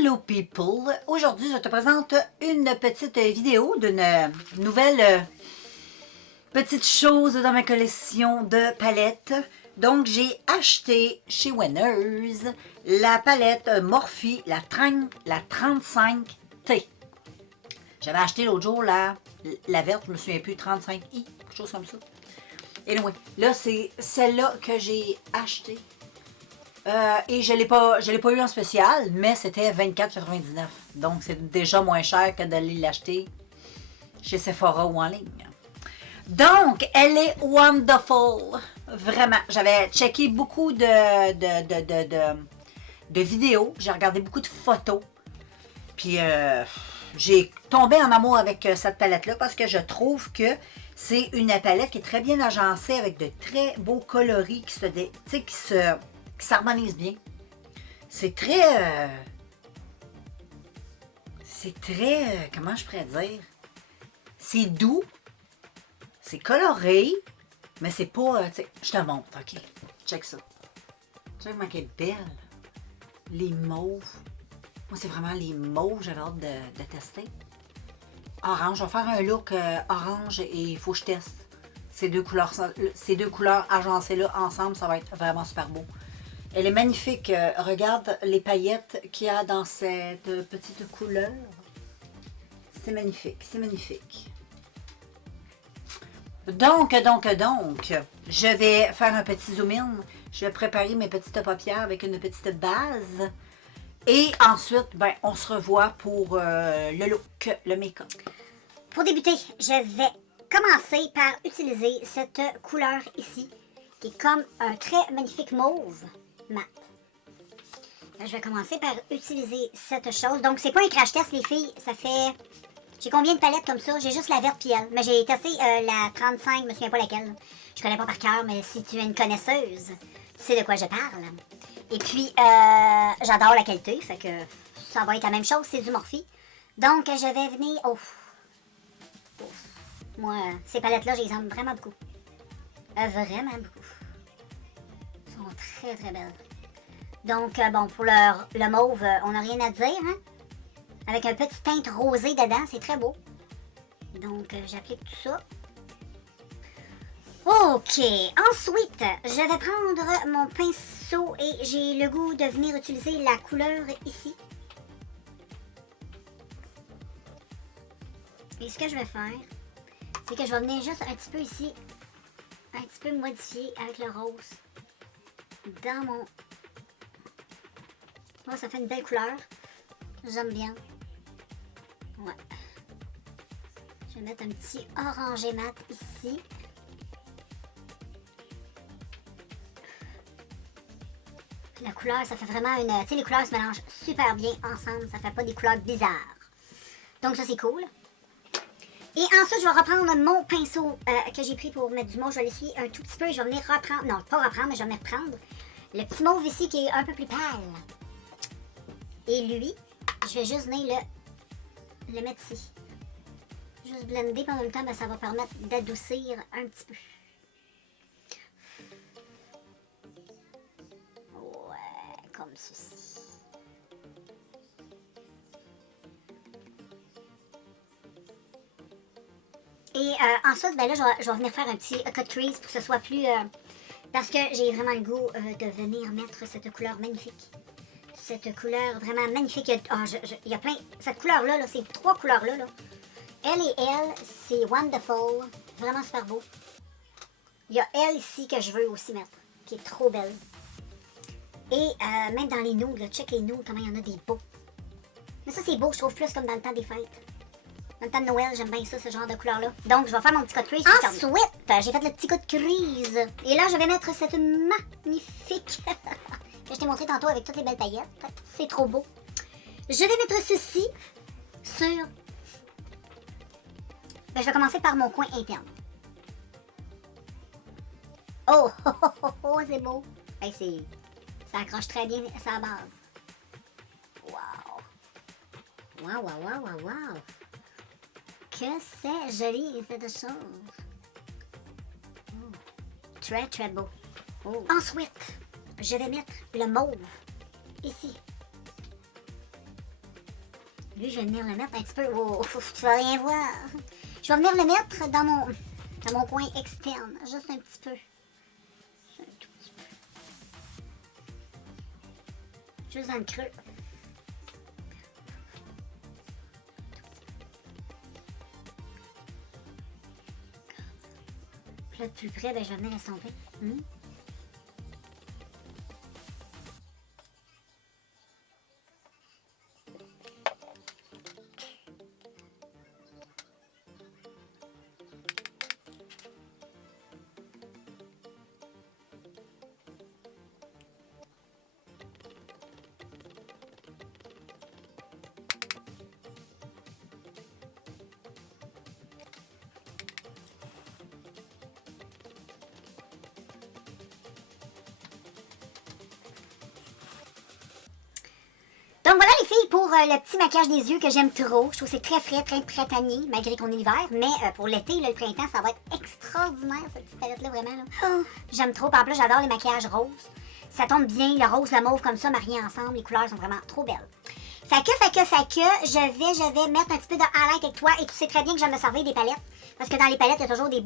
Hello people! Aujourd'hui, je te présente une petite vidéo d'une nouvelle petite chose dans ma collection de palettes. Donc, j'ai acheté chez Winners la palette Morphe, la 35T. J'avais acheté l'autre jour la verte, je me souviens plus, 35i, quelque chose comme ça. Et anyway, là, c'est celle-là que j'ai achetée. Et je l'ai pas eu en spécial, mais c'était 24,99. Donc, c'est déjà moins cher que d'aller l'acheter chez Sephora ou en ligne. Donc, elle est wonderful. Vraiment. J'avais checké beaucoup de vidéos. J'ai regardé beaucoup de photos. Puis, j'ai tombé en amour avec cette palette-là parce que je trouve que c'est une palette qui est très bien agencée avec de très beaux coloris qui s'harmonise bien. C'est très... comment je pourrais dire? C'est doux. C'est coloré. Mais c'est pas... je te montre, ok? Check ça. Check comment elle est belle. Les mauves. Moi, c'est vraiment les mauves. J'avais hâte de tester. Orange. Je vais faire un look orange et il faut que je teste. Ces deux couleurs agencées-là ensemble, ça va être vraiment super beau. Elle est magnifique. Regarde les paillettes qu'il y a dans cette petite couleur. C'est magnifique, c'est magnifique. Donc, je vais faire un petit zoom in. Je vais préparer mes petites paupières avec une petite base. Et ensuite, ben, on se revoit pour le look, le make-up. Pour débuter, je vais commencer par utiliser cette couleur ici, qui est comme un très magnifique mauve mat. Je vais commencer par utiliser cette chose. Donc, c'est pas un crash test, les filles. Ça fait... J'ai combien de palettes comme ça? J'ai juste la verte puis elle. Mais j'ai testé la 35, je me souviens pas laquelle. Je connais pas par cœur, mais si tu es une connaisseuse, tu sais de quoi je parle. Et puis, j'adore la qualité, fait que ça va être la même chose, c'est du Morphe. Donc, je vais venir... Moi, ces palettes-là, je les aime vraiment beaucoup. Vraiment beaucoup. Elles sont très, très belles. Donc, bon, pour le mauve, on n'a rien à dire, hein? Avec un petit teinte rosé dedans, c'est très beau. Donc, j'applique tout ça. Ok, ensuite, je vais prendre mon pinceau et j'ai le goût de venir utiliser la couleur ici. Et ce que je vais faire, c'est que je vais venir juste un petit peu ici, un petit peu modifier avec le rose dans mon... Oh, ça fait une belle couleur. J'aime bien. Ouais. Je vais mettre un petit orangé mat ici. Puis la couleur, ça fait vraiment une... Tu sais, les couleurs se mélangent super bien ensemble. Ça fait pas des couleurs bizarres. Donc ça, c'est cool. Et ensuite, je vais reprendre mon pinceau que j'ai pris pour mettre du mauve. Je vais l'essuyer un tout petit peu et je vais venir reprendre... Non, pas reprendre, mais je vais venir prendre le petit mauve ici qui est un peu plus pâle. Et lui, je vais juste venir le mettre ici. Juste blender, puis en même temps, ben, ça va permettre d'adoucir un petit peu. Ouais, comme ceci. Et ensuite, ben là, je vais venir faire un petit cut crease pour que ce soit plus... parce que j'ai vraiment le goût de venir mettre cette couleur magnifique. Cette couleur vraiment magnifique. Il y a plein... Cette couleur-là, là, ces trois couleurs-là, là, elle et elle, c'est wonderful. Vraiment super beau. Il y a elle ici que je veux aussi mettre, qui est trop belle. Et même dans les nudes, là, check les nudes, comment il y en a des beaux. Mais ça, c'est beau, je trouve, plus comme dans le temps des fêtes. Dans le temps de Noël, j'aime bien ça, ce genre de couleur-là. Donc, je vais faire mon petit cut crease. Ensuite, j'ai fait le petit cut crease. Et là, je vais mettre cette magnifique... que je t'ai montré tantôt avec toutes les belles paillettes. C'est trop beau. Je vais mettre ceci sur... Ben, je vais commencer par mon coin interne. Oh, oh, oh, oh, oh, c'est beau. Hey, ça accroche très bien sa base. Wow. Wow, wow, wow, wow, wow. Que c'est joli, cette chose. Oh. Très, très beau. Oh. Ensuite, je vais mettre le mauve ici. Lui, je vais venir le mettre un petit peu. Oh, tu vas rien voir. Je vais venir le mettre dans mon coin externe. Juste un petit peu. Un tout petit peu. Juste dans le creux. Puis là, de plus près, ben, je vais venir estomper. Donc voilà les filles pour le petit maquillage des yeux que j'aime trop. Je trouve que c'est très frais, très printanier, malgré qu'on est l'hiver. Mais pour l'été, le printemps, ça va être extraordinaire, cette petite palette-là, vraiment. Là. Oh, j'aime trop. En plus, j'adore les maquillages roses. Ça tombe bien, le rose, le mauve, comme ça, mariés ensemble. Les couleurs sont vraiment trop belles. Fait que, je vais mettre un petit peu de highlight avec toi. Et tu sais très bien que j'aime me servir des palettes. Parce que dans les palettes, il y a toujours des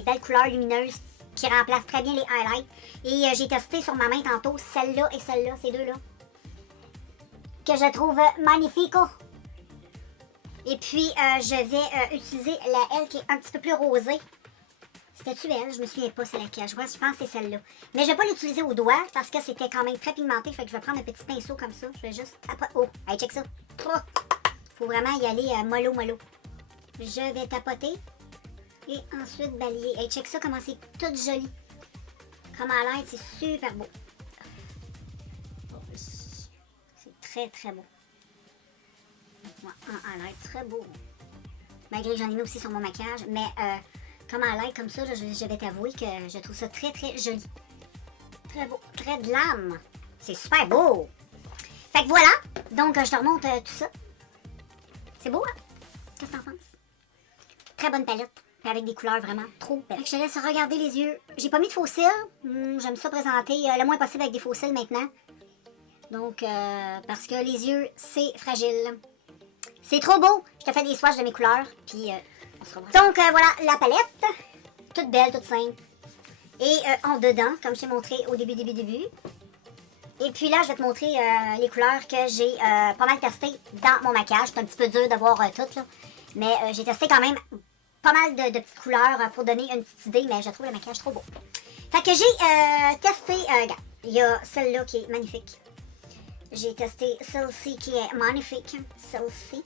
belles couleurs lumineuses qui remplacent très bien les highlights. Et j'ai testé sur ma main tantôt celle-là et celle-là, ces deux-là. Que je trouve magnifique. Et puis, je vais utiliser la L qui est un petit peu plus rosée. C'était-tu elle? Je me souviens pas c'est laquelle. Je pense que c'est celle-là. Mais je vais pas l'utiliser au doigt parce que c'était quand même très pigmenté. Fait que je vais prendre un petit pinceau comme ça. Je vais juste... Oh! Hey, check ça! Faut vraiment y aller mollo. Je vais tapoter. Et ensuite balayer. Hey, check ça comment c'est tout joli. Comme à l'aide, c'est super beau. Très très beau. Ouais, en light, très beau. Malgré que j'en ai mis aussi sur mon maquillage. Mais comme en light comme ça, je vais t'avouer que je trouve ça très très joli. Très beau. Très glam. C'est super beau. Fait que voilà. Donc je te remonte tout ça. C'est beau, hein? Qu'est-ce que t'en penses? Très bonne palette. Puis avec des couleurs vraiment trop belles. Fait que je te laisse regarder les yeux. J'ai pas mis de faux cils. J'aime ça présenter le moins possible avec des faux cils maintenant. Donc, parce que les yeux, c'est fragile. C'est trop beau. Je te fais des swatchs de mes couleurs, puis on se revoit. Donc, voilà la palette. Toute belle, toute simple. Et en dedans, comme je t'ai montré au début. Et puis là, je vais te montrer les couleurs que j'ai pas mal testées dans mon maquillage. C'est un petit peu dur de voir toutes, là. Mais j'ai testé quand même pas mal de petites couleurs pour donner une petite idée, mais je trouve le maquillage trop beau. Fait que j'ai testé, regarde, il y a celle-là qui est magnifique. J'ai testé celle-ci qui est magnifique. Celle-ci.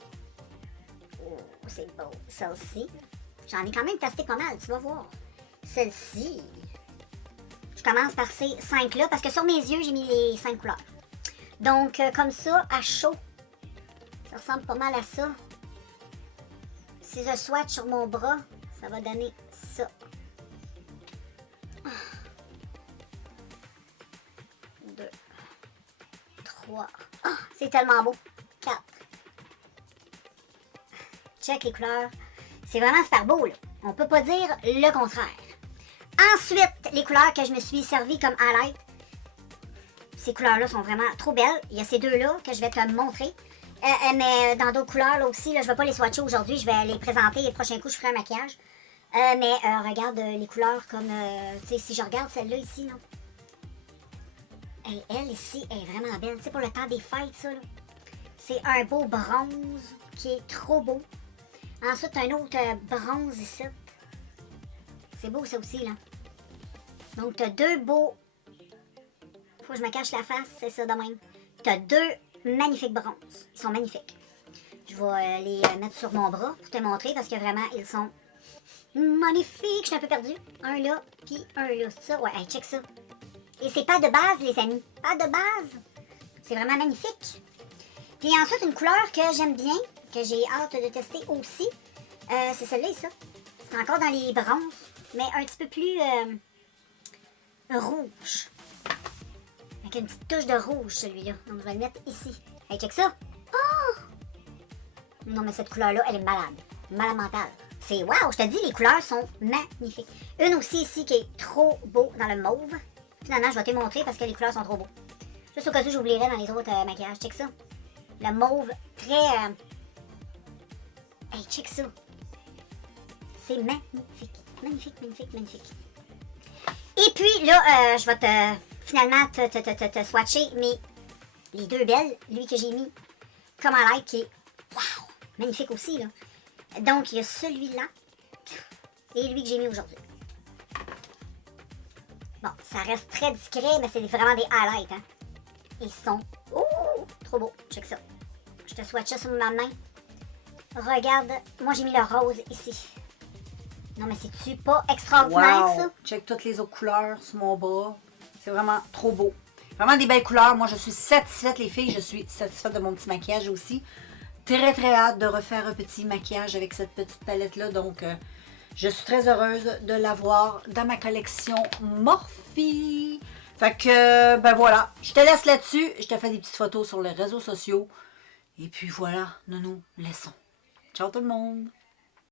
Oh, c'est beau. Celle-ci. J'en ai quand même testé pas mal, tu vas voir. Celle-ci. Je commence par ces 5-là parce que sur mes yeux, j'ai mis les 5 couleurs. Donc, comme ça, à chaud, ça ressemble pas mal à ça. Si je swatch sur mon bras, ça va donner ça. 2. 3. Oh, c'est tellement beau. 4. Check les couleurs. C'est vraiment super beau, là. On peut pas dire le contraire. Ensuite, les couleurs que je me suis servi comme highlight. Ces couleurs-là sont vraiment trop belles. Il y a ces deux-là que je vais te montrer. Mais dans d'autres couleurs, là aussi, là, je ne vais pas les swatcher aujourd'hui. Je vais les présenter les prochains coups, je ferai un maquillage. Mais regarde les couleurs comme... tu sais, si je regarde celle-là ici, là. Et elle, ici, est vraiment belle. Tu sais, pour le temps des fêtes, ça, là. C'est un beau bronze qui est trop beau. Ensuite, un autre bronze ici. C'est beau, ça aussi, là. Donc, tu as deux beaux... Faut que je me cache la face, c'est ça de même. Tu as deux magnifiques bronzes. Ils sont magnifiques. Je vais les mettre sur mon bras pour te montrer parce que vraiment, ils sont magnifiques. Je suis un peu perdue. Un là, puis un là. C'est ça? Ouais, hey, check ça. Et c'est pas de base, les amis. Pas de base. C'est vraiment magnifique. Puis ensuite, une couleur que j'aime bien, que j'ai hâte de tester aussi, c'est celle-là, ça. C'est encore dans les bronzes, mais un petit peu plus rouge. Avec une petite touche de rouge, celui-là. Donc, je vais le mettre ici. Hey, check ça. Oh! Non, mais cette couleur-là, elle est malade. Malade mentale. C'est wow, je te dis, les couleurs sont magnifiques. Une aussi ici qui est trop beau dans le mauve. Finalement, je vais te montrer parce que les couleurs sont trop beaux. Juste au cas où j'oublierais dans les autres maquillages. Check ça. Le mauve très Hey, check ça. C'est magnifique. Magnifique, magnifique, magnifique. Et puis là, je vais finalement te swatcher les deux belles. Lui que j'ai mis comme en light qui est wow, magnifique aussi. Là. Donc, il y a celui-là et lui que j'ai mis aujourd'hui. Bon, ça reste très discret, mais c'est vraiment des highlights. Hein. Ils sont trop beaux. Check ça. Je te swatche ça sur ma main. Regarde, moi j'ai mis le rose ici. Non, mais c'est-tu pas extraordinaire, Wow. ça? Check toutes les autres couleurs sur mon bras. C'est vraiment trop beau. Vraiment des belles couleurs. Moi, je suis satisfaite, les filles. Je suis satisfaite de mon petit maquillage aussi. Très, très hâte de refaire un petit maquillage avec cette petite palette-là. Donc, je suis très heureuse de l'avoir dans ma collection Morphe. Fait que, ben voilà. Je te laisse là-dessus. Je te fais des petites photos sur les réseaux sociaux. Et puis voilà, nous laissons. Ciao tout le monde!